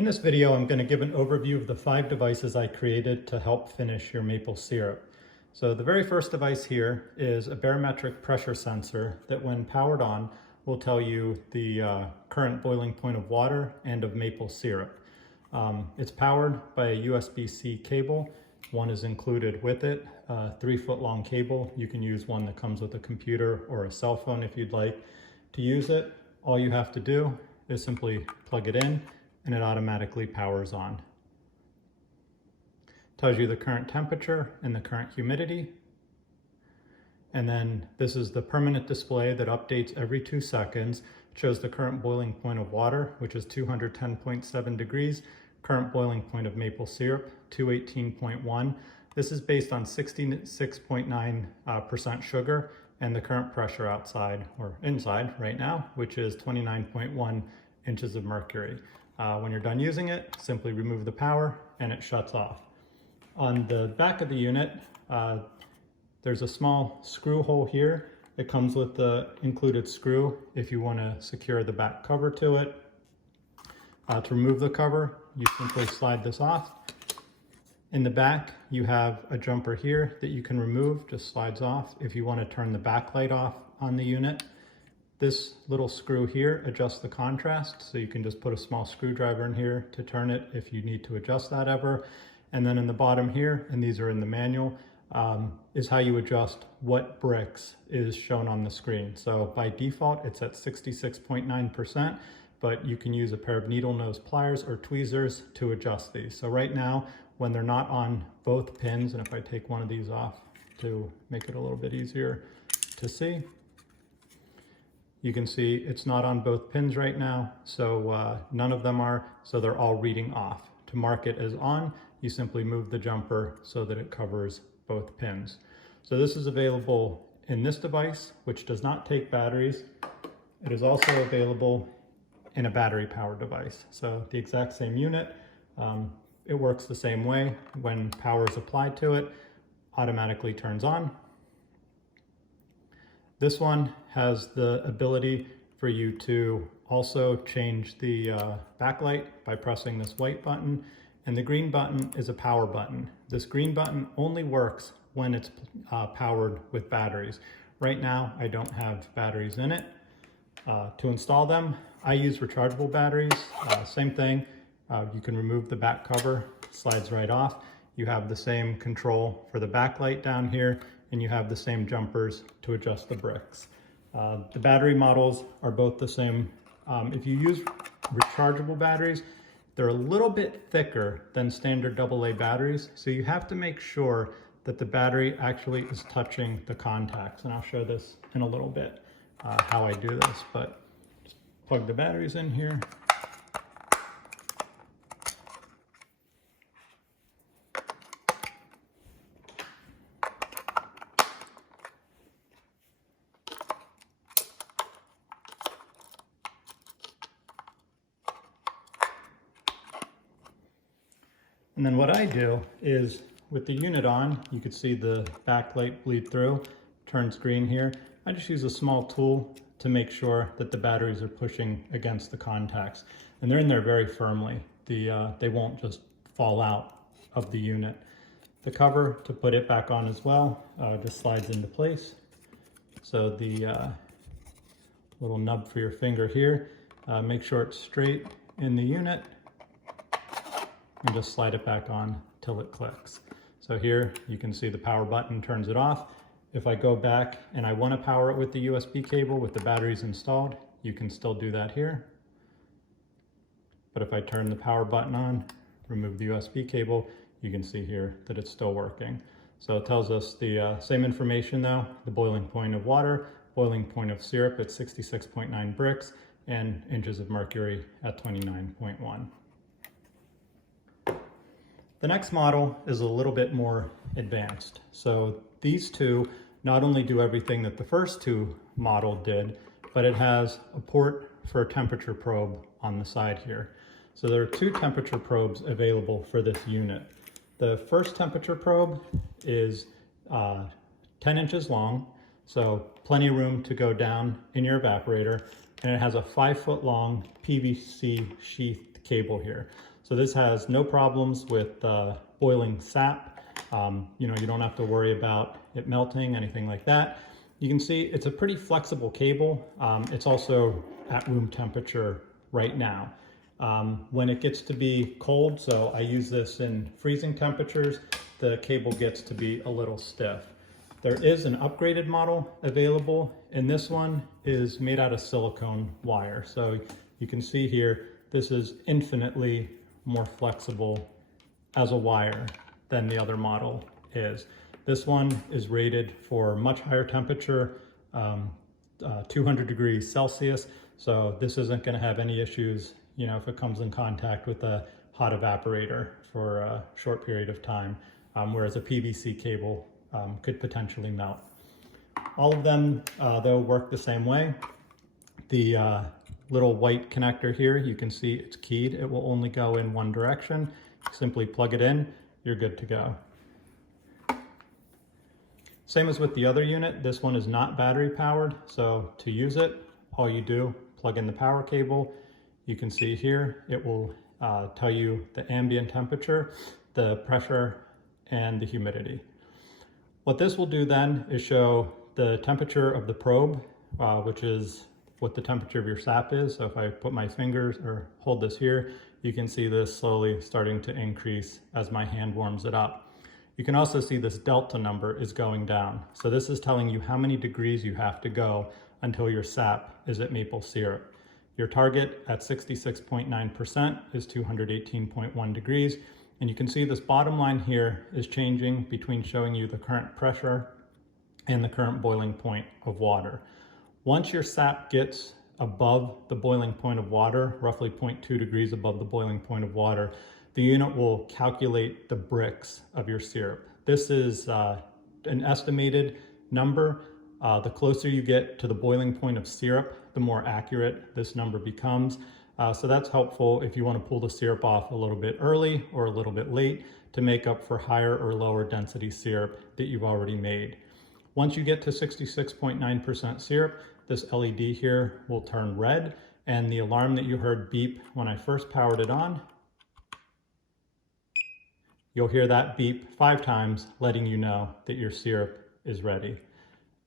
In this video, I'm going to give an overview of the 5 devices I created to help finish your maple syrup. So the very first device here is a barometric pressure sensor that when powered on will tell you the current boiling point of water and of maple syrup. It's powered by a USB-C cable. One is included with it, a 3-foot long cable. You can use one that comes with a computer or a cell phone if you'd like. To use it, all you have to do is simply plug it in and it automatically powers on. Tells you the current temperature and the current humidity. And then this is the permanent display that updates every 2 seconds. It shows the current boiling point of water, which is 210.7 degrees. Current boiling point of maple syrup, 218.1. This is based on 66.9% sugar and the current pressure outside or inside right now, which is 29.1 inches of mercury. When you're done using it, simply remove the power and it shuts off. On the back of the unit, there's a small screw hole here. It comes with the included screw if you want to secure the back cover to it. To remove the cover, you simply slide this off. In the back, you have a jumper here that you can remove, just slides off if you want to turn the backlight off on the unit. This little screw here adjusts the contrast, so you can just put a small screwdriver in here to turn it if you need to adjust that ever. And then in the bottom here, and these are in the manual, is how you adjust what bricks is shown on the screen. So by default, it's at 66.9%, but you can use a pair of needle nose pliers or tweezers to adjust these. So right now, when they're not on both pins, and if I take one of these off to make it a little bit easier to see, you can see it's not on both pins right now, so none of them are, so they're all reading off. To mark it as on, you simply move the jumper so that it covers both pins. So this is available in this device, which does not take batteries. It is also available in a battery-powered device. So the exact same unit, it works the same way. When power is applied to it, automatically turns on. This one has the ability for you to also change the backlight by pressing this white button, and the green button is a power button. This green button only works when it's powered with batteries. Right now, I don't have batteries in it. To install them, I use rechargeable batteries. Same thing, you can remove the back cover, slides right off. You have the same control for the backlight down here, and you have the same jumpers to adjust the bricks. The battery models are both the same. If you use rechargeable batteries, they're a little bit thicker than standard AA batteries, so you have to make sure that the battery actually is touching the contacts. And I'll show this in a little bit, how I do this, but just plug the batteries in here. And then what I do is, with the unit on, you can see the backlight bleed through, turns green here. I just use a small tool to make sure that the batteries are pushing against the contacts. And they're in there very firmly. They won't just fall out of the unit. The cover, to put it back on as well, just slides into place. So the little nub for your finger here, make sure it's straight in the unit, and just slide it back on till it clicks. So here you can see the power button turns it off. If I go back and I want to power it with the USB cable with the batteries installed, you can still do that here. But if I turn the power button on, remove the USB cable, you can see here that it's still working. So it tells us the same information though, the boiling point of water, boiling point of syrup at 66.9 bricks, and inches of mercury at 29.1. The next model is a little bit more advanced. So these two not only do everything that the first two model did, but it has a port for a temperature probe on the side here. So there are 2 temperature probes available for this unit. The first temperature probe is 10 inches long, so plenty of room to go down in your evaporator, and it has a 5-foot long PVC sheathed cable here. So this has no problems with boiling sap. You know, you don't have to worry about it melting, anything like that. You can see it's a pretty flexible cable. It's also at room temperature right now. When it gets to be cold, so I use this in freezing temperatures, the cable gets to be a little stiff. There is an upgraded model available, and this one is made out of silicone wire. So you can see here, this is infinitely more flexible as a wire than the other model is. This one is rated for much higher temperature, 200 degrees Celsius. So this isn't going to have any issues, you know, if it comes in contact with a hot evaporator for a short period of time, whereas a PVC cable could potentially melt. All of them, though, work the same way. The little white connector here, you can see it's keyed. It will only go in one direction. Simply plug it in, you're good to go. Same as with the other unit, this one is not battery powered, so to use it, all you do, plug in the power cable. You can see here, it will tell you the ambient temperature, the pressure, and the humidity. What this will do then is show the temperature of the probe, which is what the temperature of your sap is. So if I put my fingers or hold this here, you can see this slowly starting to increase as my hand warms it up. You can also see this delta number is going down. So this is telling you how many degrees you have to go until your sap is at maple syrup. Your target at 66.9% is 218.1 degrees. And you can see this bottom line here is changing between showing you the current pressure and the current boiling point of water. Once your sap gets above the boiling point of water, roughly 0.2 degrees above the boiling point of water, the unit will calculate the Brix of your syrup. This is an estimated number. The closer you get to the boiling point of syrup, the more accurate this number becomes. So that's helpful if you want to pull the syrup off a little bit early or a little bit late to make up for higher or lower density syrup that you've already made. Once you get to 66.9% syrup, this LED here will turn red, and the alarm that you heard beep when I first powered it on, you'll hear that beep 5 times, letting you know that your syrup is ready.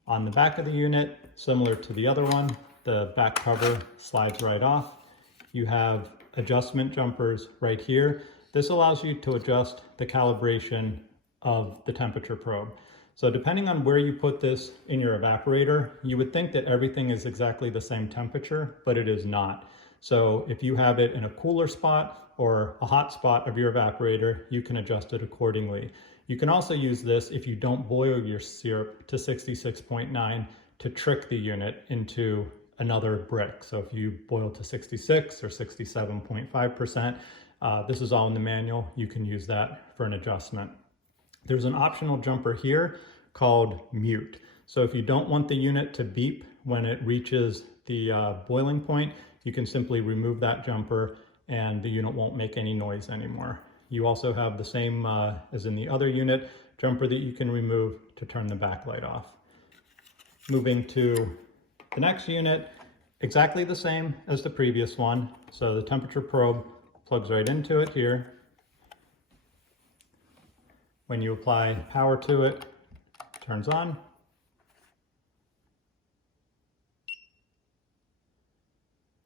On the back of the unit, similar to the other one, the back cover slides right off. You have adjustment jumpers right here. This allows you to adjust the calibration of the temperature probe. So depending on where you put this in your evaporator, you would think that everything is exactly the same temperature, but it is not. So if you have it in a cooler spot or a hot spot of your evaporator, you can adjust it accordingly. You can also use this if you don't boil your syrup to 66.9 to trick the unit into another Brix. So if you boil to 66 or 67.5%, this is all in the manual. You can use that for an adjustment. There's an optional jumper here called mute. So if you don't want the unit to beep when it reaches the boiling point, you can simply remove that jumper and the unit won't make any noise anymore. You also have the same as in the other unit, jumper that you can remove to turn the backlight off. Moving to the next unit, exactly the same as the previous one. So the temperature probe plugs right into it here. When you apply power to it, it turns on.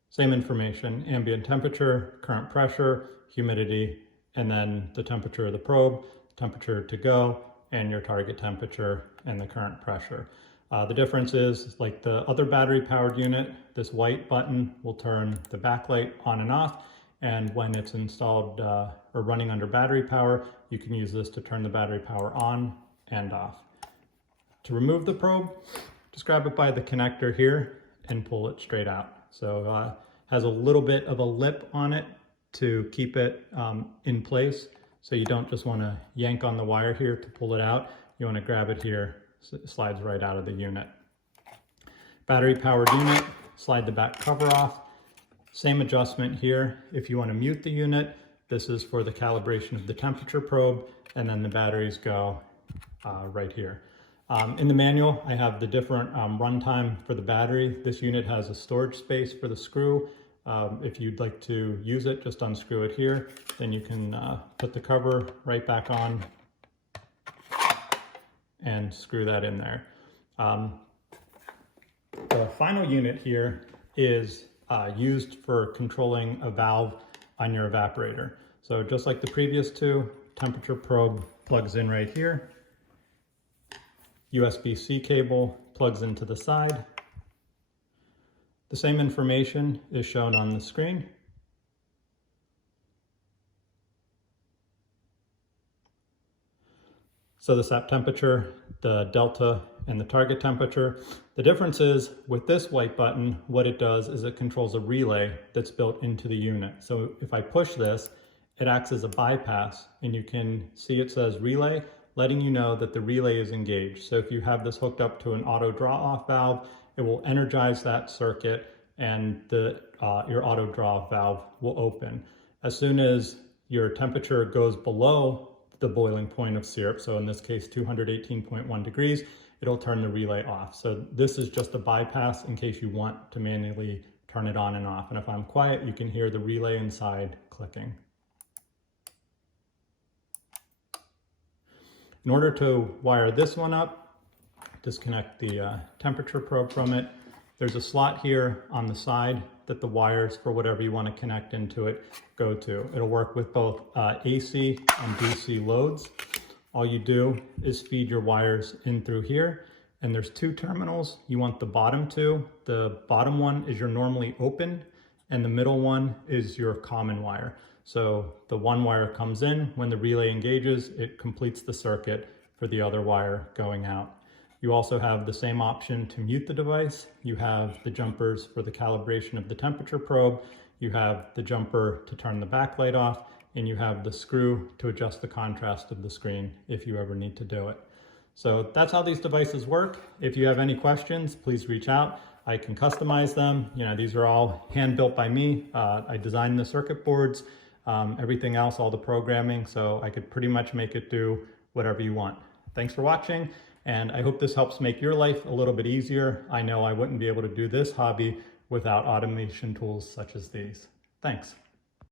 Same information, ambient temperature, current pressure, humidity, and then the temperature of the probe, temperature to go, and your target temperature and the current pressure. The difference is, like the other battery powered unit, this white button will turn the backlight on and off, and when it's installed or running under battery power, you can use this to turn the battery power on and off. To remove the probe, just grab it by the connector here and pull it straight out. So has a little bit of a lip on it to keep it in place. So you don't just want to yank on the wire here to pull it out. You want to grab it here, so it slides right out of the unit. Battery powered unit, slide the back cover off. Same adjustment here. If you want to mute the unit, this is for the calibration of the temperature probe, and then the batteries go right here. In the manual, I have the different runtime for the battery. This unit has a storage space for the screw, If you'd like to use it, just unscrew it here. Then you can put the cover right back on and screw that in there. The final unit here is used for controlling a valve on your evaporator. So just like the previous two, temperature probe plugs in right here. USB-C cable plugs into the side. The same information is shown on the screen. So the SAP temperature, the delta, and the target temperature. The difference is with this white button, what it does is it controls a relay that's built into the unit. So if I push this, it acts as a bypass, and you can see it says relay, letting you know that the relay is engaged. So if you have this hooked up to an auto draw off valve, it will energize that circuit and your auto draw valve will open. As soon as your temperature goes below the boiling point of syrup, so in this case 218.1 degrees, it'll turn the relay off. So this is just a bypass in case you want to manually turn it on and off. And if I'm quiet, you can hear the relay inside clicking. In order to wire this one up, disconnect the temperature probe from it. There's a slot here on the side that the wires for whatever you want to connect into it go to. It'll work with both AC and DC loads. All you do is feed your wires in through here, and there's two terminals. You want the bottom two. The bottom one is your normally open, and the middle one is your common wire. So the one wire comes in, when the relay engages, it completes the circuit for the other wire going out. You also have the same option to mute the device. You have the jumpers for the calibration of the temperature probe. You have the jumper to turn the backlight off, and you have the screw to adjust the contrast of the screen if you ever need to do it. So that's how these devices work. If you have any questions, please reach out. I can customize them. You know, these are all hand built by me. I designed the circuit boards, everything else, all the programming, so I could pretty much make it do whatever you want. Thanks for watching. And I hope this helps make your life a little bit easier. I know I wouldn't be able to do this hobby without automation tools such as these. Thanks.